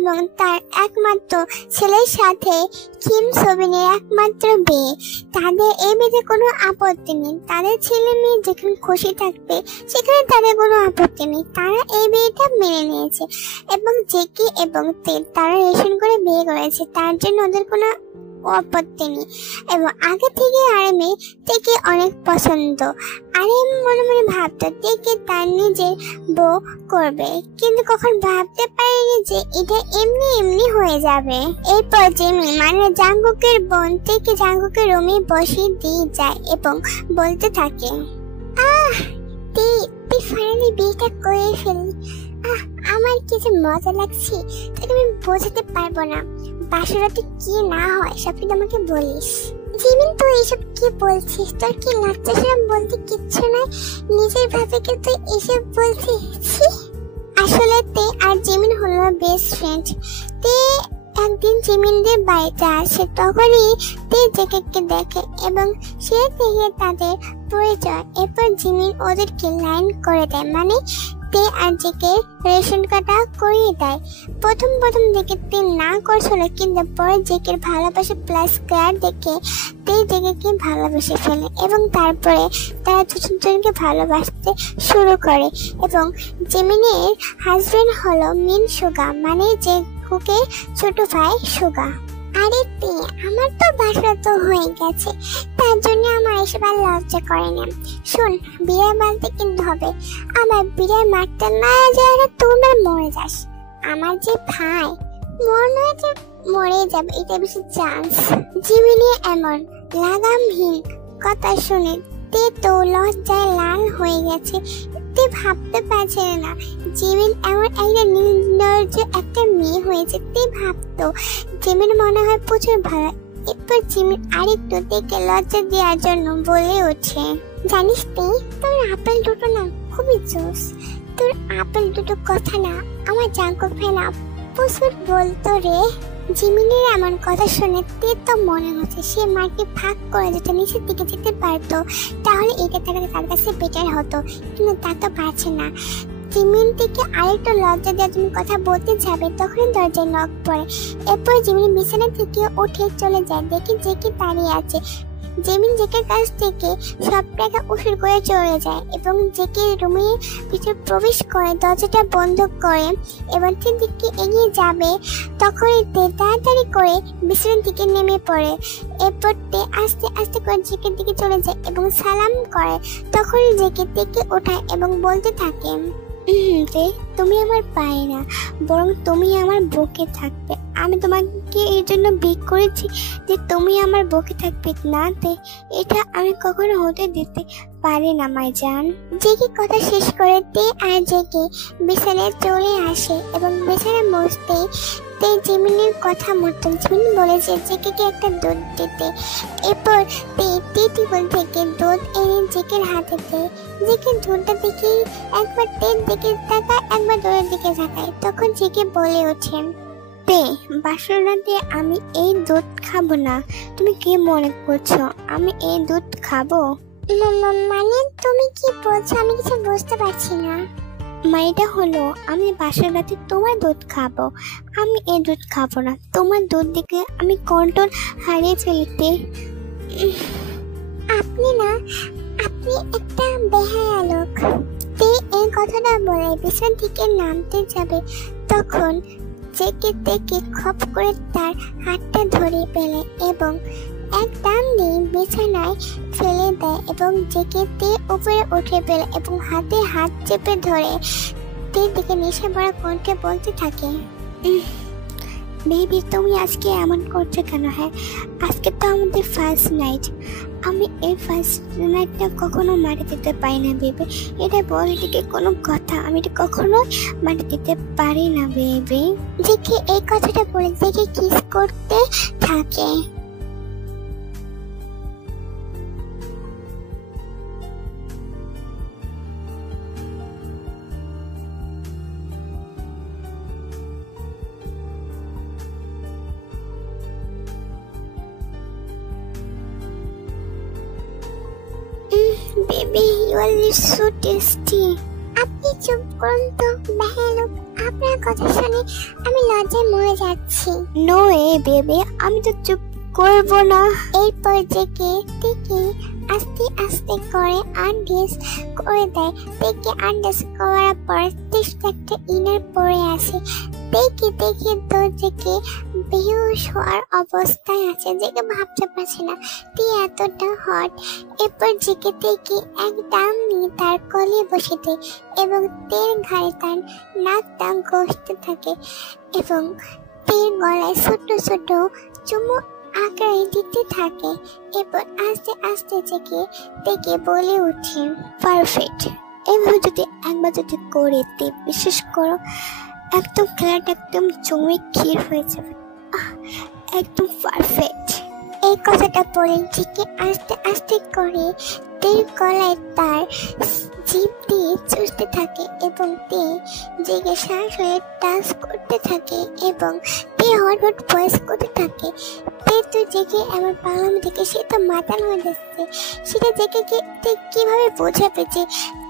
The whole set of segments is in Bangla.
এবং তার একমাত্র ছেলের সাথে কিম সোবিনের একমাত্র বিয়ে। তাদের এই বিয়েতে কোনো আপত্তি নেই, তাদের ছেলে মেয়ে যেখানে খুশি থাকবে সেখানে তাদের কোনো আপত্তি নেই। তারা এই বিয়েটা মেনে নিয়েছে এবং জেকে এবং তেল তারা রিলেশন করে বিয়ে করেছে, তার জন্য ওদের কোনো আপত্তি নেই। এবং আগে থেকে আরেমে তেকে অনেক পছন্দ। আরেম মনে মনে ভাবতো তেকে তার নিজের বউ করবে, কিন্তু কখন ভাবতে পারেনি যে এটা এমনি এমনি হয়ে যাবে। এরপর জেমি মানে জাঙ্গুকের বোন তেকে জাঙ্গুকের রুমে বসিয়ে দিয়ে যায় এবং বলতে থাকে, তুই ফাইনালি বিয়েটা করে ফেললি। আমার কিছু মজা লাগছে, তোকে আমি বোঝাতে পারবো না। বাসরাতে কি না হয় সব কিন্তু আমাকে বলিস। জিমিন তুই এসব কি বলছিস? তোর কি লাগছে সব বলতে? কিচ্ছু নাই, নিজের ভাবিকে তুই এসব বলছিস। আসলে তে আর জিমিন হলো বেস্ট ফ্রেন্ড। তে একদিন জিমিনদের বাড়িতে আসে, তখনই তে জেকেকে দেখে এবং সে থেকে তাদের পরিচয়। এরপর জিমিন ওদেরকে লাইন করে দেয়, মানে তে আর জেকে রেশন কাটা করিয়ে দেয়। প্রথম দেখে তে না করছিল, কিন্তু পরে জেকের ভালোবাসা প্লাস কেয়ার দেখে তে জেকেকে ভালোবেসে ফেলে এবং তারপরে তারা দুজনকে ভালোবাসতে শুরু করে। এবং জিমিনের হাজবেন্ড হলো মিন সুগা, মানে জেকুকে ছোট ভাই সুগা। আরে তে, আমার তো বাসা তো হয়ে গেছে, তার জন্য আমার এসব আর লজ্জা করে না। শোন, বিড়াল মারতে কিন্তু হবে, আমার বিড়াল মারতে না যায় না তোমরা মরে যাস। আমার যে ভাই মনে হয় মরে যাবে, এটা বেশি চান্স। জিমিনের এমন লাগামহীন কথা শুনে তে তো লজ্জায় লাল হয়ে গেছে। তে ভাবতে পারছে না জিমিন এমন একটা নির্লজ্জ একটা মেয়ে হয়েছে। তে ভাবতো জিমিন মনে হয় প্রচুর ভালো। এরপর জিমিন আরেকটু দেখে লজ্জা দেওয়ার জন্য বলে ওঠে, জানিস তে, তোর আপেল দুটো না খুবই জোস। তোর আপেল দুটো কথা না আমার জাঙ্কুক ভাই না প্রচুর বলতো রে। জিমিনের এমন কথা শুনে তে তো মনে হচ্ছে সে মাকে ভাগ করে যেতে নিচের দিকে যেতে পারতো, তাহলে এটা তার কাছে বেটার হতো, কিন্তু তা তো পারছে না। জিমিন থেকে আরেকটু লজ্জা দেওয়ার জন্য কথা বলতে যাবে, তখন দরজায় নক পড়ে। এরপর জিমিন বিছানা থেকে উঠে চলে যায়, দেখে জেকে দাঁড়িয়ে আছে। জিমিন জেকের কাছ থেকে সব টাকা উসুল করে চলে যায় এবং জেকে রুমের ভিতরে প্রবেশ করে দরজাটা বন্ধ করে এবং দিকে এগিয়ে যাবে, তখনই তে তাড়াতাড়ি করে বিছানার দিকে নেমে পড়ে। এরপর তে আস্তে আস্তে করে জেকের দিকে চলে যায় এবং সালাম করে। তখনই জেকে থেকে ওঠায় এবং বলতে থাকে, তে, তুমি আমার পায়ে না, বরং তুমি আমার বুকে থাকবে। আমি তোমাকে এই জন্য বিয়ে করেছি যে তুমি আমার বুকে থাকবে। না তে, এটা আমি কখনো হতে দিতে পারি না মাই জান। জেকে কথা শেষ করে তে আর জেকে বিছানায় চলে আসে এবং বিছানায় বসতেই তে জিমিনের কথা মতো জিমিন বলেছে জেকেকে একটা দুধ দিতে। এরপর তে টেবিল থেকে দুধ এনে জেকের হাতে দেয়। জেকে দুধটা দেখে একবার তের দিকে তাকায়, একবার দুধের দিকে তাকায়। তখন জেকে বলে ওঠে, তে, বাসরাতে আমি এই দুধ খাবো না। তুমি কি মনে করছো আমি এই দুধ খাবো? মানে তুমি কি বলছো? আমি কিছু বুঝতে পারছি না। মাইটা হলো আমি বাসার রাতে তোমার দুধ খাবো, আমি এই দুধ খাবো না। তোমার দুধ দিকে আমি কন্ট্রোল হারিয়ে ফেলতে। আপনি একটা বেহায়া লোক। তে এই কথাটা বলে বিছানা থেকে নামতে যাবে, তখন জেকে থেকে খপ করে তার হাতটা ধরে ফেলে এবং এক টান দিয়ে বিছানায় ফেলে দেয় এবং জেকে তে উপরে উঠে ফেলে এবং হাতে হাত চেপে ধরে তে দিকে নেশা ভরা কণ্ঠে বলতে থাকে, বেবি তুমি আজকে এমন করছো কেন? হ্যাঁ, আজকে তো আমাদের ফার্স্ট নাইট। আমি এই ফার্স্ট নাইটটা কখনো মারি দিতে পারি না বেবি। এটা বলে দিকে কোনো কথা, আমি এটা কখনো মারি দিতে পারি না বেবি। দেখে এই কথাটা বলে দেখে কিস করতে থাকে। Baby, your lips so tasty. আপনি চুপ করুন তো বেহায়া লোক, আপনার কথা শুনে আমি লজ্জায় মরে যাচ্ছি। নো এ বেবি, আমি তো চুপ করব না। এরপর জেগে দেখে আস্তে আস্তে করে আন্ডাস করে দেয়। দেখে আন্ডাস করার পর একটা ইনার পরে আসে। দেখে তো জেগে বেহুশ হওয়ার অবস্থায় আছে, জেগে ভাবতে পারছে না তুই এতটা হট। এরপর জেগে দেখে এক ডাং নিয়ে তার কোলে বসে দেয় এবং তের ঘাড়ে তার নাকটা ঘষতে থাকে এবং তের গলায় ছোট ছোট চুমু আঁকড়াই দিতে থাকে। এরপর আস্তে আস্তে জেগে দেখে বলে ওঠে, পারফেক্ট। এভাবে যদি একবার যদি করে দিই, বিশেষ করো একদম খেলাটা একদম জমে ক্ষীর হয়ে যাবে, একদম পারফেক্ট। এই কথাটা বলে জেগে আস্তে আস্তে করে তের গলায় তার জিভ দিয়ে চুষতে থাকে এবং তে জেগে শ্বাস হয়ে টাচ করতে থাকে এবং তে হটহট ভয়েস করতে থাকে। তে তো জেগে এমন পাগলামি থেকে সে তো মাতাল হয়ে যাচ্ছে। সেটা জেগে তে কিভাবে বোঝাবে যে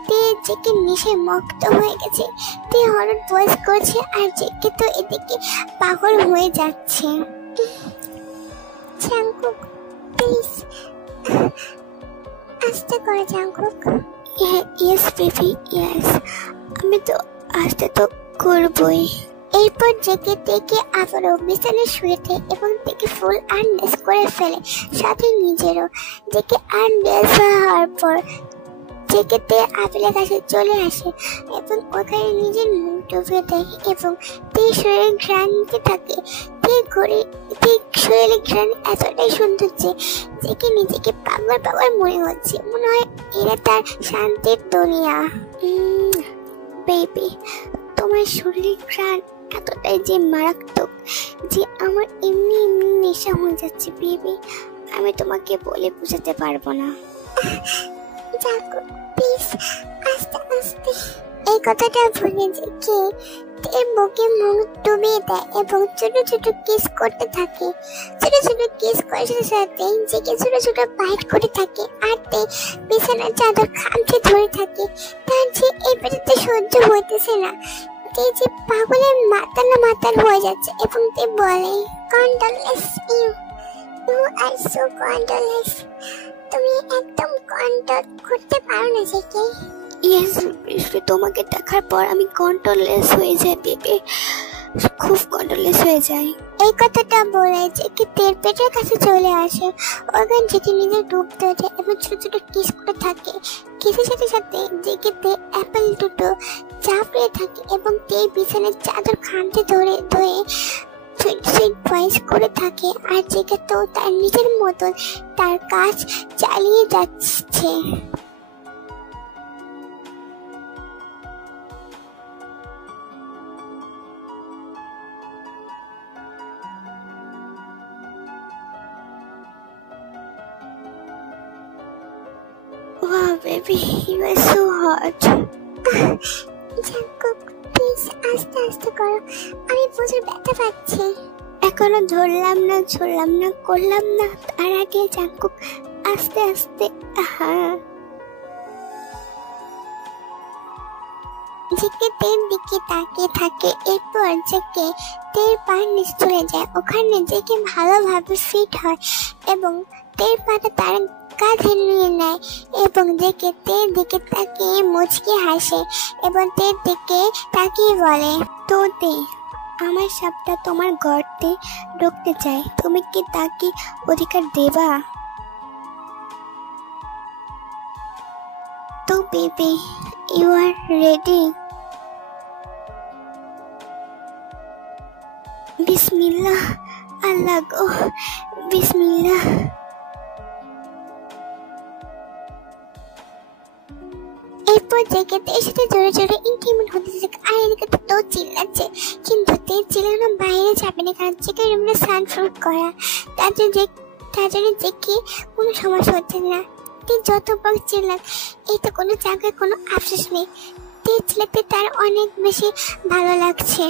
তে জেগে নেশায় মত্ত হয়ে গেছে। তে হঠাৎ ভয়েস করছে আর জেগে তো এদিকে পাগল হয়ে যাচ্ছে। জাংকুক প্লিজ আস্তে করে জাংকুক। ইয়েস বেবি ইয়েস, আমি তো আসতে তো করবই। এরপর জেগে দেখে আবারও বিছানায় শুয়েছে এবং দেখে ফুল আন্ডাস করে ফেলে, সাথে নিজেরও। জেগে আন্ডাস হওয়ার পর জেগেতে আপিলের কাছে চলে আসে এবং ওখানে নিজের মুখ ডুবিয়ে দেয় এবং তে শরীরের ঘ্রাণ নিতে থাকে। শরীরের ঘ্রাণ এতটাই সুন্দর যে জেগে নিজেকে পাগল পাগল মনে হচ্ছে, মনে হয় এটা তার শান্তির দুনিয়া। বেবি, তোমার শরীরের ঘ্রাণ এতটাই যে মারাত্মক যে আমার এমনি এমনি নেশা হয়ে যাচ্ছে বেবি, আমি তোমাকে বলে বোঝাতে পারবো না। জাংকুক প্লিজ আস্তে আস্তে। এই কথাটা বলে জেগে তের বুকে মুখ ডুবিয়ে দেয় এবং ছোট ছোট কিস করতে থাকে। ছোট ছোট কিস করার সাথে সাথে জেগে ছোট ছোট বাইট করে থাকে আর তে বিছানার চাদর খামচে ধরে থাকে। তার যে এই পেটে সহ্য হইতেছে না, তে যে পাগলের মাতাল হয়ে যাচ্ছে এবং তে বলে, condolence you are so condolence. তুমি একদম কন্ট্রোল করতে পারো না জেগে। ইয়েস বেবি, তোমাকে দেখার পর আমি কন্ট্রোললেস হয়ে যাই বেবি, খুব কন্ট্রোললেস হয়ে যাই। এই কথাটা বলে জেগে তের পেটের কাছে চলে আসে। ওখান থেকে নিজে ডুবতে ওঠে এবং ছোট ছোট কিস করে থাকে। কিসের সাথে সাথে জেগে তে অ্যাপেল দুটো চাপড়ে থাকে এবং তে বিছানার চাদর খামচে ধরে সুইট ভয়েস করে থাকে আর জেগে তো তার নিজের মতন তার কাজ চালিয়ে যাচ্ছে। Wow baby, you are so hot. Jungkook please আস্তে আস্তে করো, আমি প্রচুর ব্যথা পাচ্ছি। এখনো ধরলাম না, ছড়লাম না, করলাম না, তার আগে জাংকুক আস্তে আস্তে। জেগে তের দিকে তাকিয়ে থাকে। এরপর জেগে তের পায়ের নিচে চলে যায়। ওখানে জেগে ভালোভাবে ফিট হয় এবং তের পাটা তার কাঁধে নিয়ে নেয় এবং জেগে তের দিকে তাকিয়ে মুচকি হাসে এবং তের দিকে তাকিয়ে বলে, তো তে, আমার সাপটা তোমার গর্তে ঢুকতে চাই, তুমি কি তাকে অধিকার দেবা? তো বেবি, ইউ আর রেডি? বিসমিল্লাহ, আল্লাহ গো, বিসমিল্লাহ। এরপর জেগে তের সাথে জোরে জোরে ইন্টিমেট হতে থাকে আর এদিকে তো চিল্লাচ্ছে, কিন্তু তের চিল্লানো বাইরে যাবে না কারণ জেগে রুমে সানপ্রুফ করা। তার জন্য জেগে কোনো সমস্যা হচ্ছে না। তে যতবার চিল্লাক এতে কোনো জায়গায় কোনো আফসোস নেই। তে চিল্লাতে তার অনেক বেশি ভালো লাগছে।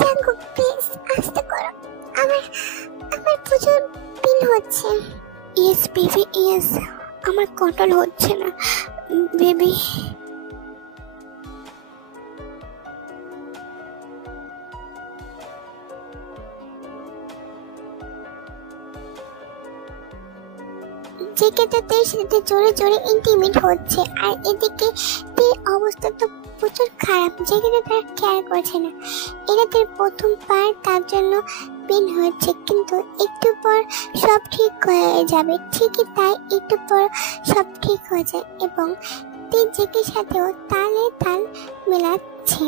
জাংকুক প্লিজ আস্তে করো, আমার প্রচুর পেন হচ্ছে। ইয়েস বেবি ইয়েস, আমার কন্ট্রোল হচ্ছে না বেবি। জেকে তো তের সাথে জোরে জোরে ইন্টিমেট হচ্ছে, আর এদিকে তের অবস্থা তো প্রচুর খারাপ, জেকে তো তার খেয়াল করছে না। এটা তের প্রথমবার, তার জন্য পেন হচ্ছে, কিন্তু একটু পর সব ঠিক হয়ে যাবে। ঠিকই তাই, একটু পর সব ঠিক হয়ে যায় এবং তে জেকের সাথেও তালে তাল মেলাচ্ছে।